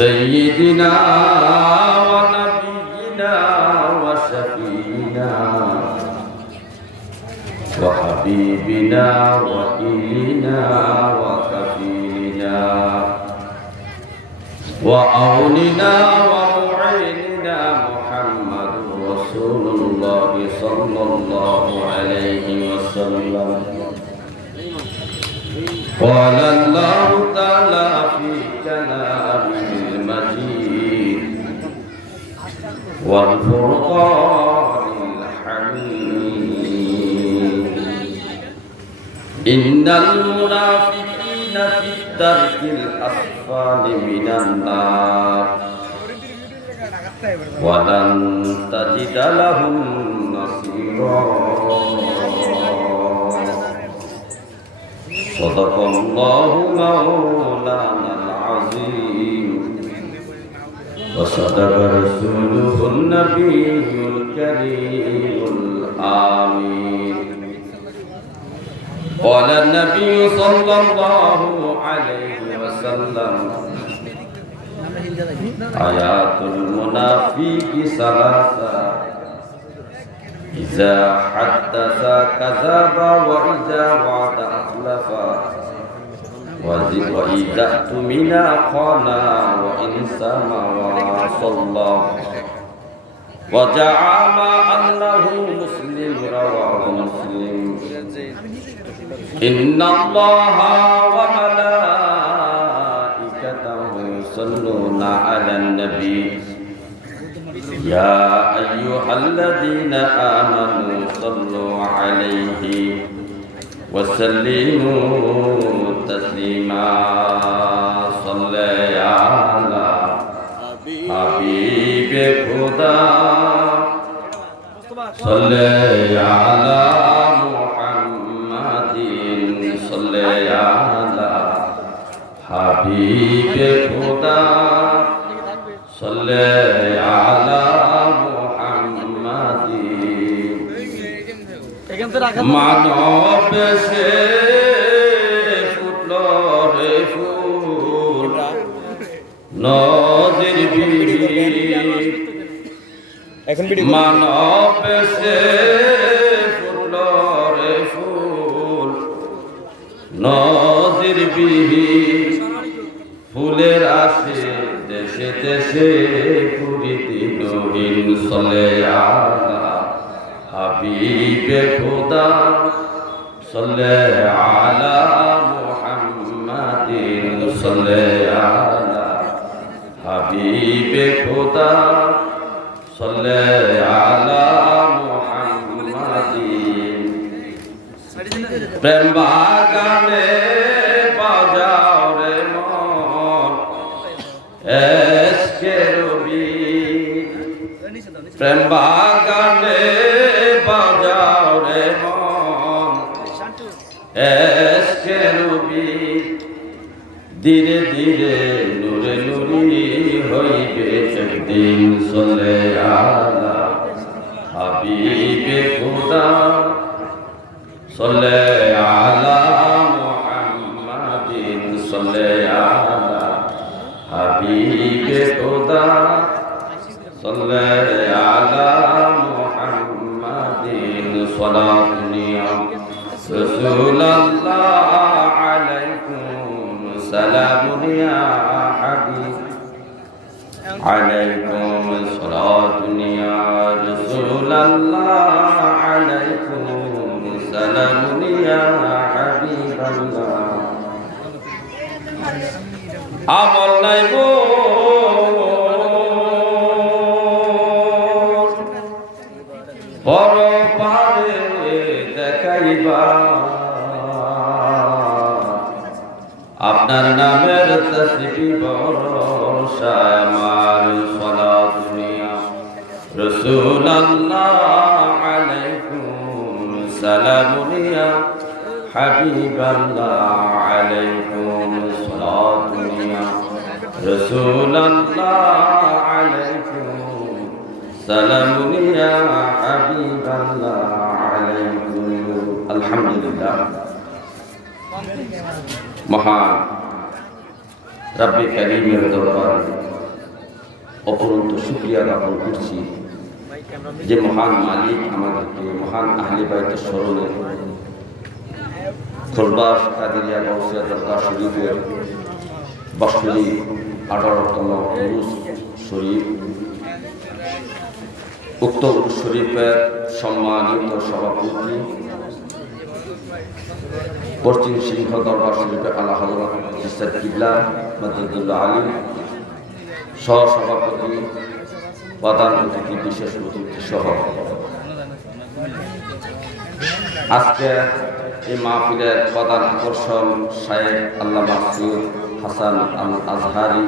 سيدنا ونبينا وشفينا وحبيبنا وإلنا وكفينا وأولنا ومعيننا محمد رسول الله صلى الله عليه وسلم. قال الله تعالى في كلامه والفرقان الحميد إن المنافقين في الدرك الأسفل من النار ولن تجد لهم نصيرا صدق الله مولانا العظيم وصدق رسوله النبي الكريم الآمين قال النبي صلى الله عليه وسلم آيات المنافق ثلاثة إذا حدث كذب وإذا وعد أخلف وإذا اؤتمن خان وإن سمى وصلى. وزعم أنه مسلم رواه مسلم. إن الله وملائكته يصلون على النبي. يا أيها الذين آمنوا صلوا عليه. وسلموا تسليما صلى على حبيب خدا صلى على محمد صلى على حبيب خدا صلى মানব সে ফুটল রে ফুল। এখন মানব সে ফুটল রে ফুল। নদীর বিহি ফুলের আসে দেশে দেশে পুরীতি নবীন চলে আলা হাবিবে খোদা চলে আলা মুহাম্মাদিন চলে আলা হাবিবে খোদা চলে আলা মুহাম্মাদিন। প্রেম বাগানে বাজাও রে মন এসকে রবি। প্রেম বাগানে ধীরে ধীরে নুরে নুরি হইবে একদিন চলে আলা। হাবিবে খুদা। চলে আলা يا حبيب الله আমল নাই পর পারে দেখাইবা আপনার নামের তসবি ভরসা আমার সলা দুনিয়া রসুল আল্লাহ আলাইকুম সালামুনিয়া হাবিব আল্লাহ আলাইকুম সালাতুনিয়া রসুল আল্লাহ আলাইকুম সালামুনিয়া হাবিব আল্লাহ আলাইকুম আলহামদুলিল্লাহ মহান রাব্বি কারিমের দরবার অপরন্ত শুক্রিয়া জ্ঞাপন করছি যে মহান মালিক আমাদেরকে মহান আহলে বাইতের স্মরণে খোরবাস কাদিরিয়া গৌসিয়া দরগা শরীফের বাসুরি আঠারোতম উরুস শরীফ, উক্ত উরুস শরীফের সম্মানিত সভাপতি, পশ্চিম সিংহ দরবার শরীফে আল্লাহ হজরত কিবলা মদুল্লাহ আলী, সহসভাপতি প্রধান অতিথি, বিশেষ অতিথি সহ। আজকে এই মাহফিলের প্রধান আকর্ষণ সাহেব আল্লাহ মাসুদ হাসান আল আজহারি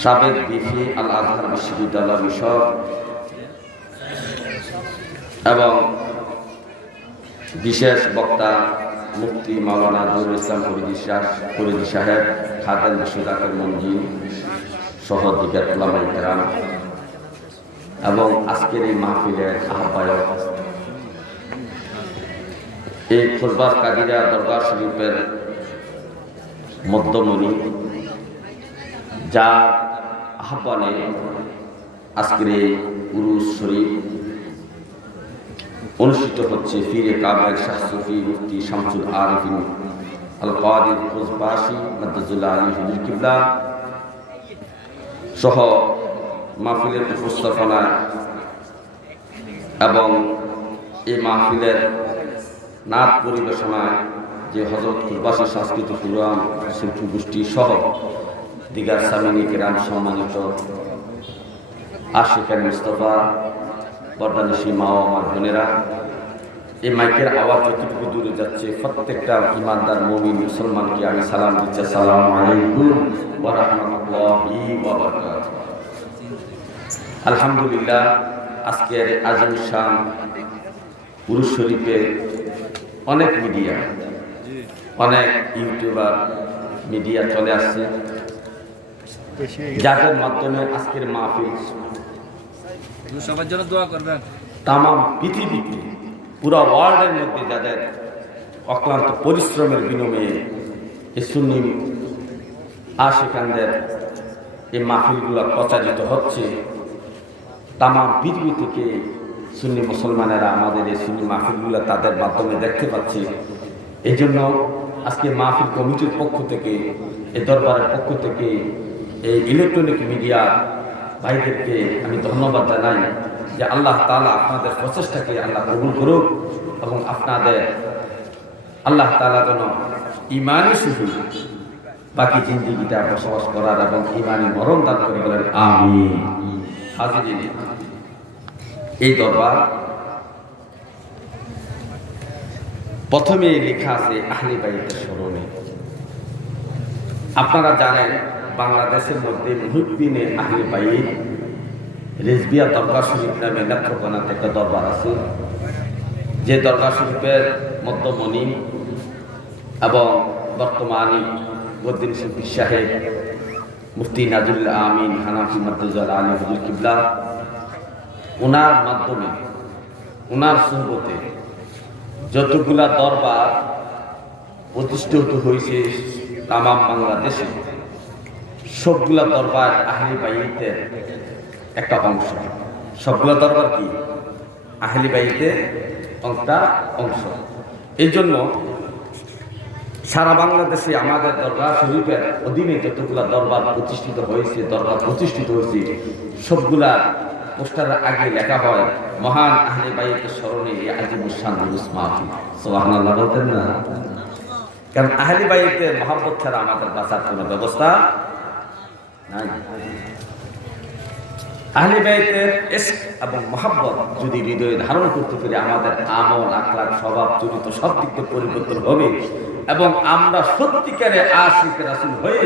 সাবেক বিফি আল আজহার বিশ্ববিদ্যালয় বিষয় এবং বিশেষ বক্তা মুফতি মাওলানা জহুরুল ইসলাম ফরিদি শাহ ফরিদি সাহেব, খাদেম বিশ্বদাকের মঞ্জিল। সহ দিকের ওলামাই কেরাম এবং আজকের এই মাহফিলের আহ্বায়ক এই ফুলবাস কাদিরা দরবার শরীফের মধ্যমণি, যার আহ্বানে আজকের এই উরুস শরীফ অনুষ্ঠিত হচ্ছে ফিরে কাবের শাহ সুফি মুফতি শামসুল আরিফিন আল কাদির খুজবাসী মাদ্দাজুল্লাহ আলী হুজুর কিবলা। সহ মাহফিলের উপস্থাপনা এবং এই মাহফিলের নাচ পরিবেশনায় যে হজরত খুরবাসী সাংস্কৃতিক প্রোগ্রাম, শিল্পী গোষ্ঠী সহ দিগার সামিনী কেরাম সম্মানিত আশিকার মুস্তফা বর্দানিসী মা ও আমার বোনেরা এই মাইকের আওয়াজ যতটুকু দূরে যাচ্ছে প্রত্যেকটা ইমানদার মমিন মুসলমানকে আমি সালাম দিচ্ছি। সালাম আলাইকুম ওয়া রাহমাতুল্লাহি ওয়া বারাকাতুহু। আলহামদুলিল্লাহ আজকের আজম শান পুরুষ শরীফে অনেক মিডিয়া অনেক ইউটিউবার মিডিয়া চলে আসছে। যাদের মাধ্যমে আজকের মাহফিল সবার জন্য দোয়া করবেন। তাম পৃথিবীতে পুরো ওয়ার্ল্ডের মধ্যে যাদের অক্লান্ত পরিশ্রমের বিনিময়ে এই সুন্নি আশিকানদের এই মাহফিলগুলো প্রচারিত হচ্ছে তাম পৃথিবী থেকে সুন্নি মুসলমানেরা আমাদের এই সুন্নি মাহফিলগুলো তাদের মাধ্যমে দেখতে পাচ্ছে। এই জন্য আজকে মাহফিল কমিটির পক্ষ থেকে, এই দরবারের পক্ষ থেকে এই ইলেকট্রনিক মিডিয়া ভাইদেরকে আমি ধন্যবাদ জানাই। যে আল্লাহ তালা আপনাদের প্রচেষ্টাকে আল্লাহ কবুল করুক এবং আপনাদের আল্লাহ তালা যেন ইমানই শুধু বাকি জিন্দিগিটা বসবাস করার এবং ইমানি মরণ দান করে বলেন আমি হাজির এই দরবার প্রথমে লেখা আছে আহলি বাইতের স্মরণে। আপনারা জানেন বাংলাদেশের মধ্যে মুহিদ্দিনে আহলি বাইত রেজবিয়া দরগা শরীফ নামে নেত্রকোনাতে একটা দরবার আছে। যে দরগা শরীফের মধ্যমণি এবং বর্তমানে বদ্দিন শিল্পী সাহেব, মুফতি নাজুল্লাহ আমিন হানাফি মাদ্দুজাল আলী হুজুর কিবলা ওনার মাধ্যমে ওনার সুহবতে যতগুলা দরবার প্রতিষ্ঠিত হয়েছে তামাম বাংলাদেশে, সবগুলা দরবার আহলি বাইতের একটা অংশ। সবগুলা দরবার কি? আহলি বাইতে একটা অংশ। এই জন্য সারা বাংলাদেশে আমাদের দরবার, শরীফের অধীনে যতগুলা দরবার প্রতিষ্ঠিত হয়েছে, দরবার প্রতিষ্ঠিত হয়েছে, সবগুলা পোস্টারের আগে লেখা হয়, মহান আহলে বাইতের স্মরণে আজিবুসান মাহফিল। সুবহানাল্লাহ বলতেন না? কারণ আহলে বাইতের মহাব্বত ছাড়া আমাদের বাঁচার কোনো ব্যবস্থা নাই। আহলে বাইতের ইশক এবং মহাব্বত যদি হৃদয়ে ধারণ করতে পারি আমাদের আমল আখলাক স্বভাব, চরিত্র সব দিক থেকে পরিবর্তন হবে এবং আমরা সত্যিকারে আশিক রাসুল হয়ে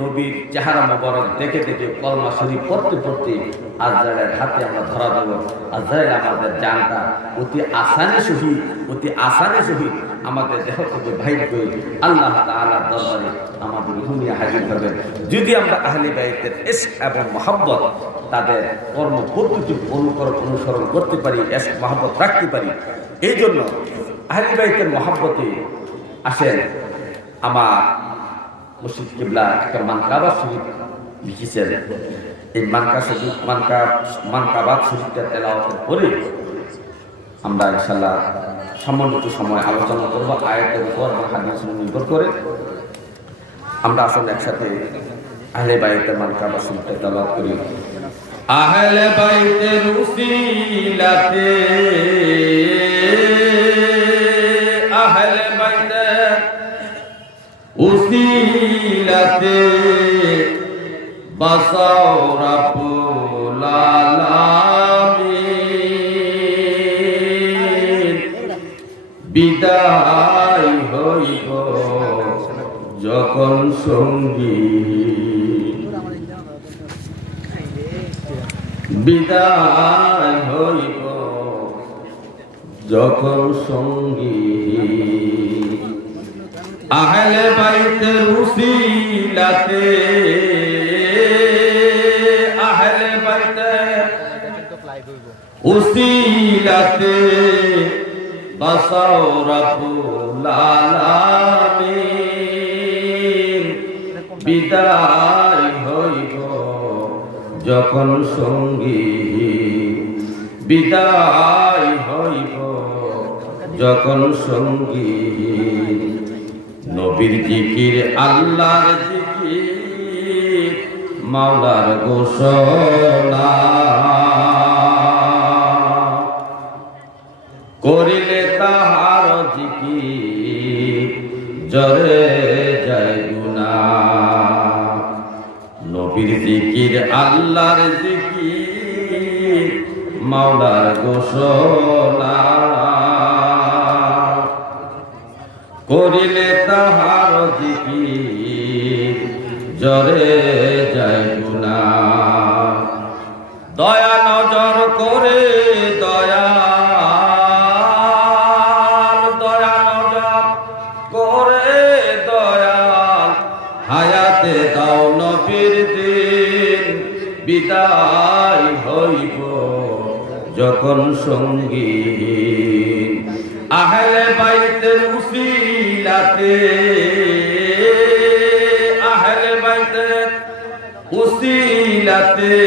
নবীর চেহারা মোবারক দেখে দেখে কলমা শরীফ পড়তে পড়তে আজরাইলের হাতে আমরা ধরা দেবো। আজরাইল আমাদের জানটা অতি আসানে সহিত অতি আসানে সহিত আমাদের দেহ থেকে বাইর করে আল্লাহ তাআলার দরবারে আমাদের রুহুনিয়া হাজির করবেন। যদি আমরা আহলে বাইতের ইশক এবং মহাব্বত তাদের কর্ম পদ্ধতি অনুকরণ অনুসরণ করতে পারি এশক মহাব্বত রাখতে পারি। এই জন্য আহলে বাইতের মহাব্বতে আসেন আমার মুর্শিদ কিবলা একটা মানকাবা শরীফ লিখেছেন। এই মানকা শরীফ, মানকা মানকাবাদ শরীফটা তেলাওয়াতের পরে আমরা ইনশাল্লাহ সম্বন্ধিত সময় আলোচনা করব, আয়াতের উপর হাদিস নির্ভর করে। আমরা আসলে একসাথে আহলে বাইতের মানকাবা শরীফটা তেলাওয়াত করি। আহলে বাইতের উসিলাতে, আহলে বাইতের উসিলাতে, বাসাও রাব্বুল আলামিন। বিদায় হইব যখন সঙ্গী বিদায় হইব। যখন সঙ্গী আহলে বাইতের উসিলাতে আহলে বাইতের উসিলাতে বাসাও রাব্বুল আলামিন। বিদায় যখন সঙ্গী বিদায় হইব যখন সঙ্গী নবীর জিকির আল্লাহর জিকির মাওলার ঘোষণা দয়া নজর করে দয়া দয়া নজর করে দয়াল। হায়াতে দাও নবীর দিন, বিদায় হইব যখন সঙ্গী আহলে বাইতের উসিলাতে, আহলে বাইতের উসিলাতে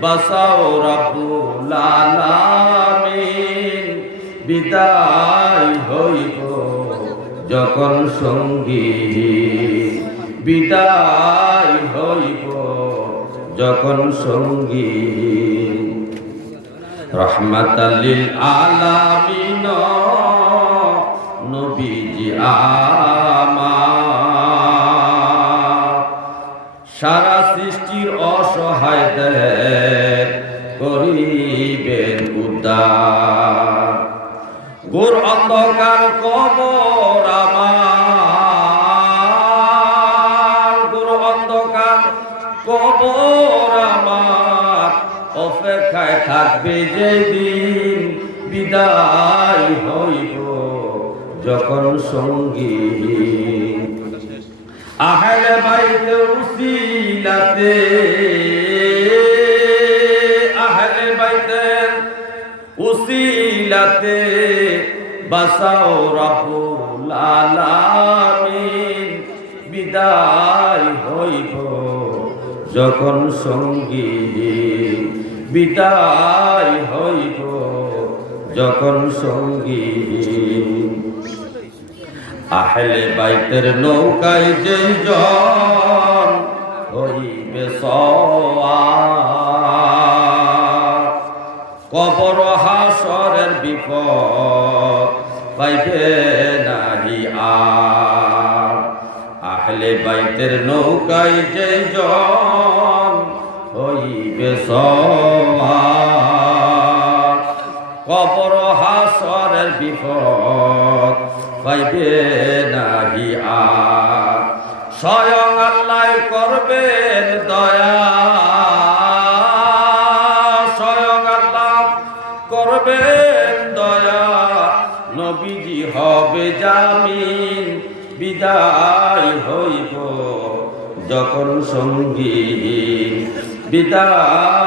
বাসাও রাব্বুল আলামিন। বিদায় হইব যখন সঙ্গী। বিদায় হইব যখন সঙ্গী। রহমাতাল্লিল আলামিন, নবীজি আমার সৃষ্টির অসহায় করিবেন উদ্ধার। গোর অন্ধকার কবর আমার। গোর অন্ধকার কবর আমার। অপেক্ষায় থাকবে যেদিন বিদায় হইব, যখন সঙ্গী আহলে বাইতে উসিলাতে, আহলে বাইতে উসিলাতে, বাসাও রাব্বুল আলামিন, বিদায় হইব। যখন সঙ্গী বিদায় হইব, যখন সঙ্গী আহলে বাইতের নৌকায় যে জন হইবে কবর হাসরের বিপদ পাইবে নাহি আর। আহলে বাইতের নৌকায় যে জন হইবে কবর হাসরের বিপদ পাইবে নাহি স্বয়ং আল্লাহ করবেন দয়া। স্বয়ং আল্লাহ করবেন দয়া। নবীজি হবে জামিন, বিদায় হইব যখন সঙ্গী। বিদায়